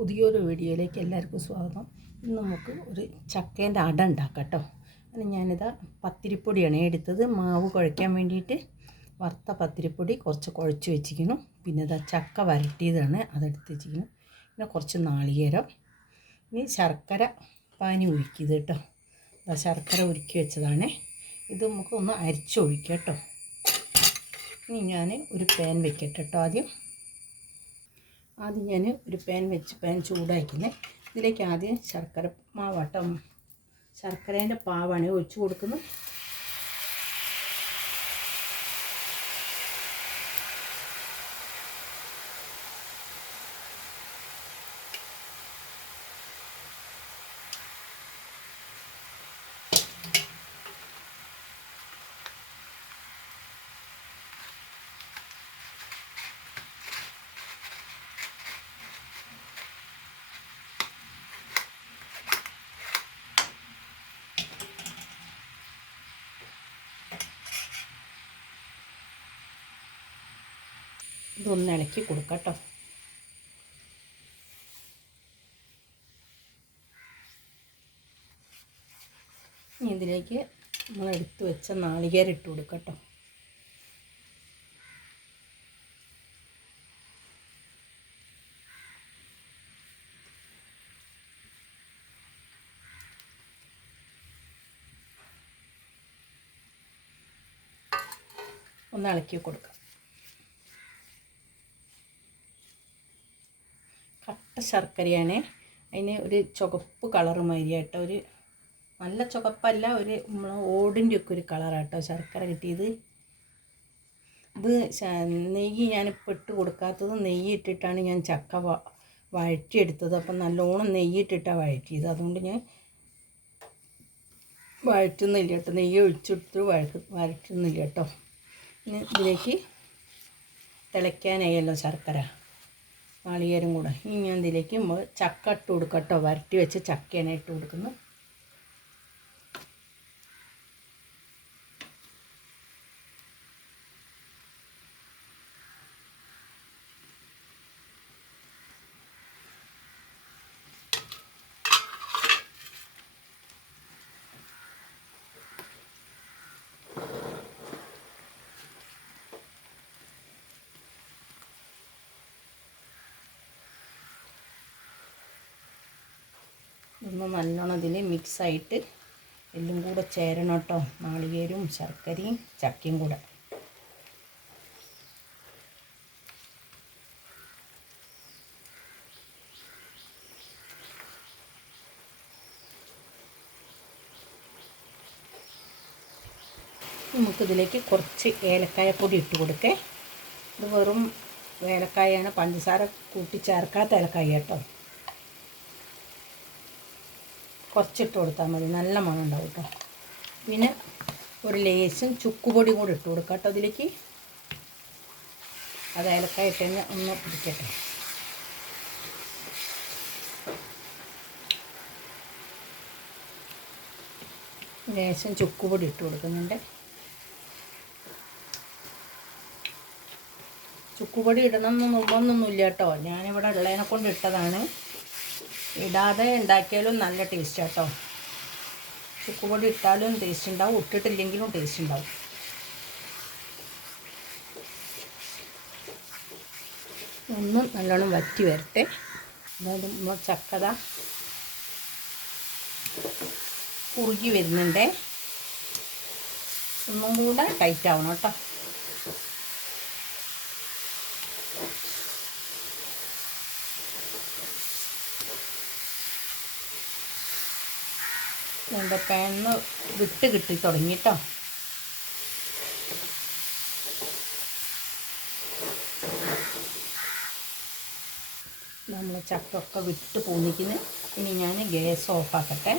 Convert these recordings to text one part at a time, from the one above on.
പുതിയൊരു വീഡിയോയിലേക്ക് എല്ലാവർക്കും സ്വാഗതം. ഇന്ന് നമുക്ക് ഒരു ചക്കേന്റെ അട ഉണ്ടാക്കാം കേട്ടോ. അങ്ങനെ ഞാനിതാ പത്തിരിപ്പൊടിയാണ് എടുത്തത്. മാവ് കുഴയ്ക്കാൻ വേണ്ടിയിട്ട് വറുത്ത പത്തിരിപ്പൊടി കുറച്ച് കുഴച്ച് വെച്ചിരിക്കുന്നു. പിന്നെ ഇതാ ചക്ക വരട്ടിയതാണ് അതെടുത്ത് വെച്ചിരിക്കുന്നു. പിന്നെ കുറച്ച് നാളികേരം ഇനി ശർക്കര പാനി ഉരുക്കിയത് കേട്ടോ. ഇതാ ശർക്കര ഉരുക്കി വെച്ചതാണ്. ഇത് നമുക്ക് ഒന്ന് അരിച്ചൊഴിക്കാം കേട്ടോ. ഇനി ഞാൻ ഒരു പാൻ വെക്കട്ടെ കേട്ടോ ആദ്യം. ആദ്യം ഞാൻ ഒരു പാൻ വെച്ച് പാൻ ചൂടാക്കുന്നത് ഇതിലേക്ക് ആദ്യം ശർക്കര മാവാട്ടം ശർക്കരേന്റെ പാവാണ് ഒഴിച്ചു കൊടുക്കുന്നത്. ഇതൊന്ന് ഇളക്കി കൊടുക്കട്ടോ. ഇനി ഇതിലേക്ക് നമ്മൾ എടുത്തു വെച്ച നാളികേരം ഇട്ട് കൊടുക്കട്ടോ. ഒന്ന് ഇളക്കി കൊടുക്കാം കട്ട ശർക്കരയാണ്. അതിന് ഒരു ചുവപ്പ് കളറ് മാതിരിയാട്ടോ ഒരു നല്ല ചുവപ്പല്ല ഒരു ഓടിന്റെ ഒക്കെ ഒരു കളറാട്ടോ ശർക്കര കിട്ടിയത്. ഇത് നെയ്യ് ഞാനിപ്പോൾ ഇട്ട് കൊടുക്കാത്തത് നെയ്യ് ഇട്ടിട്ടാണ് ഞാൻ ചക്ക വഴറ്റിയെടുത്തത്. അപ്പം നല്ലോണം നെയ്യ് ഇട്ടിട്ടാണ് വഴറ്റിയത്. അതുകൊണ്ട് ഞാൻ വഴറ്റുന്നില്ല കേട്ടോ. നെയ്യ് ഒഴിച്ചെടുത്ത് വഴക്ക് വഴറ്റുന്നില്ല കേട്ടോ. ഇതിലേക്ക് തിളയ്ക്കാനായല്ലോ ശർക്കര. നാളികേരം കൂടെ. ഇനി ഇതിലേക്ക് ചക്ക ഇട്ട് കൊടുക്കട്ടോ. വരട്ടി വെച്ച ചക്കയാണ് ഇട്ട് കൊടുക്കുന്നത്. ഇതൊന്ന് നല്ലോണം ഇതിൽ മിക്സായിട്ട് എല്ലാം കൂടെ ചേരണം കേട്ടോ. നാളികേരും ശർക്കരയും ചക്കയും കൂടെ. നമുക്കിതിലേക്ക് കുറച്ച് ഏലക്കായപ്പൊടി ഇട്ട് കൊടുക്കേ. ഇത് വെറും ഏലക്കായാണ്. പഞ്ചസാര കൂട്ടി ചേർക്കാത്ത ഏലക്കായ കേട്ടോ. കുറച്ചിട്ട് കൊടുത്താൽ മതി. നല്ല മണം ഉണ്ടാവും കേട്ടോ പിന്നെ ഒരു ലേശം ചുക്കുപൊടി കൂടി ഇട്ട് കൊടുക്കാം കേട്ടോ അതിലേക്ക്. അത് ഏലക്കായ ഇട്ട് തന്നെ ഒന്ന് പിടിക്കട്ടെ ലേശം ചുക്കുപൊടി ഇട്ട് കൊടുക്കുന്നുണ്ട്. ചുക്കുപൊടി ഇടണം എന്ന് നിർബന്ധമൊന്നുമില്ല കേട്ടോ ഞാനിവിടെ ഉള്ളതിനെ കൊണ്ട് ഇട്ടതാണ്. ഇടാതെ ഉണ്ടാക്കിയാലും നല്ല ടേസ്റ്റ് കേട്ടോ ചുക്കുപൊടി ഇട്ടാലും ടേസ്റ്റ് ഉണ്ടാവും. ഇട്ടിട്ടില്ലെങ്കിലും ടേസ്റ്റ് ഉണ്ടാവും. ഒന്ന് നല്ലോണം വറ്റി വരട്ടെ. അതായത് ചക്കത കുറുകി വരുന്നുണ്ട്. ഒന്നും കൂടെ ടൈറ്റ് ആവണം കേട്ടോ. എന്റെ പാനിന്ന് വിട്ട് കിട്ടി തുടങ്ങി കേട്ടോ നമ്മൾ ചക്കൊക്കെ വിട്ട് പോന്നിക്കുന്നു ഇനി ഞാൻ ഗ്യാസ് ഓഫാക്കട്ടെ.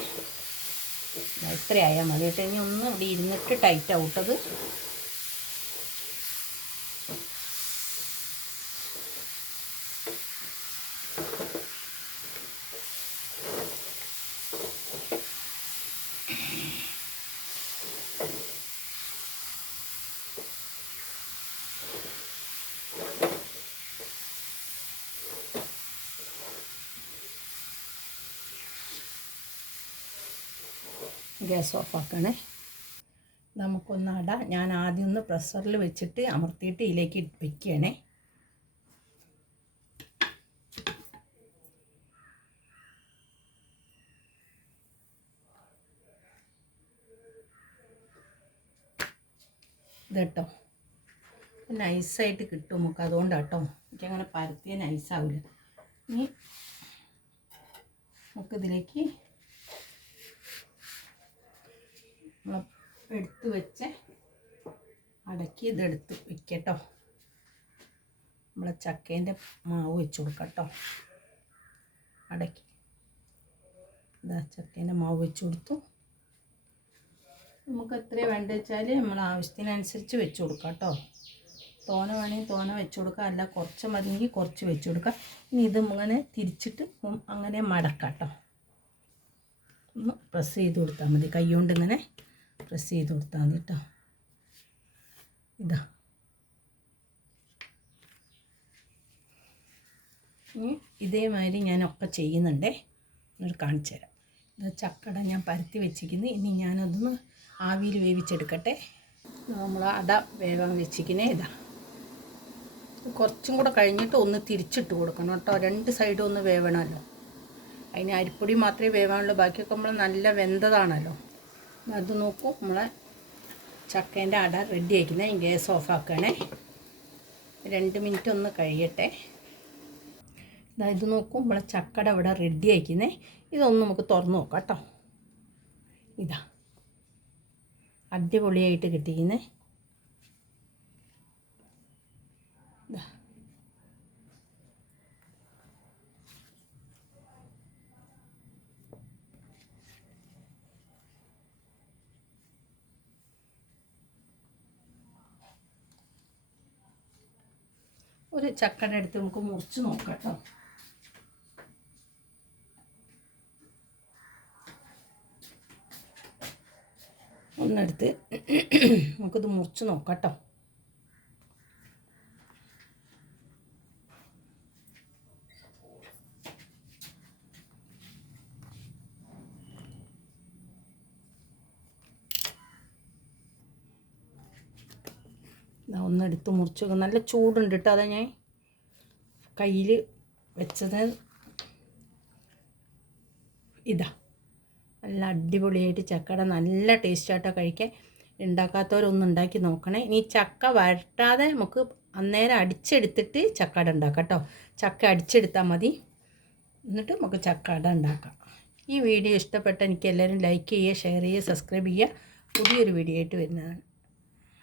ഇത്രയായാൽ മതി കേട്ടോ. ഇനി ഒന്ന് ഇവിടെ ഇരുന്നിട്ട് ടൈറ്റ് ഔട്ടത് ഗ്യാസ് ഓഫാക്കണേ നമുക്കൊന്ന് അട. ഞാൻ ആദ്യം ഒന്ന് പ്രഷറിൽ വെച്ചിട്ട് അമർത്തിയിട്ട് ഇതിലേക്ക് വെക്കുകയാണേ ഇതട്ടോ. നൈസായിട്ട് കിട്ടും നമുക്ക് അതുകൊണ്ടാണ് കേട്ടോ എനിക്കങ്ങനെ പരത്തിയ നൈസാവില്ല ഇനി നമുക്കിതിലേക്ക് നമ്മൾ എടുത്ത് വെച്ച് അടക്കി ഇതെടുത്ത് വെക്കട്ടോ. നമ്മളെ ചക്കേന്റെ മാവ് വെച്ച് കൊടുക്കട്ടോ. അടക്കി. ഇതാ ചക്കേന്റെ മാവ് വെച്ച് കൊടുത്തു. നമുക്ക് എത്രയാണ് വേണ്ടത് വെച്ചാൽ നമ്മൾ ആവശ്യത്തിനനുസരിച്ച് വെച്ച് കൊടുക്കാം കേട്ടോ തോന വേണമെങ്കിൽ തോന വെച്ച് കൊടുക്കാം. അല്ല കുറച്ച് മതിയെങ്കിൽ കുറച്ച് വെച്ച് കൊടുക്കാം. ഇനി ഇത് ഇങ്ങനെ തിരിച്ചിട്ട് അങ്ങനെ മടക്കാം കേട്ടോ ഒന്ന് പ്രസ് ചെയ്ത് കൊടുത്താൽ മതി. കൈ കൊണ്ട് ഇങ്ങനെ പ്രസ് ചെയ്ത് കൊടുത്താൽ മതി കേട്ടോ ഇതാ. ഇതേമാതിരി ഞാനൊക്കെ ചെയ്യുന്നുണ്ടേ. എന്നിട്ട് കാണിച്ചു തരാം. ഇത് ചക്കട ഞാൻ പരത്തി വെച്ചിരിക്കുന്നു. ഇനി ഞാനതൊന്ന് ആവിയിൽ വേവിച്ചെടുക്കട്ടെ. നമ്മൾ അട വേവാൻ വെച്ചിരിക്കുന്നേ ഇതാ. കുറച്ചും കൂടെ കഴിഞ്ഞിട്ട് ഒന്ന് തിരിച്ചിട്ട് കൊടുക്കണം കേട്ടോ. രണ്ട് സൈഡും ഒന്ന് വേവണമല്ലോ. അതിന് അരിപ്പൊടി മാത്രമേ വേവാനുള്ളൂ. ബാക്കിയൊക്കെ നമ്മൾ നല്ല വെന്തതാണല്ലോ. അത് നോക്കൂ. നമ്മളെ ചക്കേന്റെ അട റെഡി ആക്കുന്നത് ഗ്യാസ് ആക്കണേ രണ്ട് മിനിറ്റ് ഒന്ന് കഴിയട്ടെ. ഇതാ നോക്കൂ. നമ്മളെ ചക്കട ഇവിടെ റെഡി ആയിക്കുന്നേ ഇതൊന്ന് നമുക്ക് തുറന്ന് നോക്കാം കേട്ടോ. ഇതാ. അടിപൊളിയായിട്ട് കിട്ടിക്കുന്നേ ഇതാ ഒരു ചക്കട എടുത്ത് നമുക്ക് മുറിച്ച് നോക്കാം കേട്ടോ. ഒന്നെടുത്ത് നമുക്കിത് മുറിച്ച് നോക്കാം കേട്ടോ. ഇതാ ഒന്നെടുത്ത് മുറിച്ച് വെക്കും നല്ല ചൂടുണ്ട് കേട്ടോ അതാ ഞാൻ കയ്യിൽ വെച്ചത്. ഇതാ. നല്ല അടിപൊളിയായിട്ട് ചക്കയുടെ നല്ല ടേസ്റ്റായിട്ടോ കഴിക്കാൻ. ഉണ്ടാക്കാത്തവരൊന്നും ഉണ്ടാക്കി നോക്കണേ. ഇനി ചക്ക വരട്ടാതെ നമുക്ക് അന്നേരം അടിച്ചെടുത്തിട്ട് ചക്കട ഉണ്ടാക്കാം കേട്ടോ ചക്ക അടിച്ചെടുത്താൽ മതി. എന്നിട്ട് നമുക്ക് ചക്കട ഉണ്ടാക്കാം ഈ വീഡിയോ ഇഷ്ടപ്പെട്ട എനിക്ക് എല്ലാവരും ലൈക്ക് ചെയ്യുക ഷെയർ ചെയ്യുക സബ്സ്ക്രൈബ് ചെയ്യുക. പുതിയൊരു വീഡിയോ ആയിട്ട് വരുന്നതാണ്.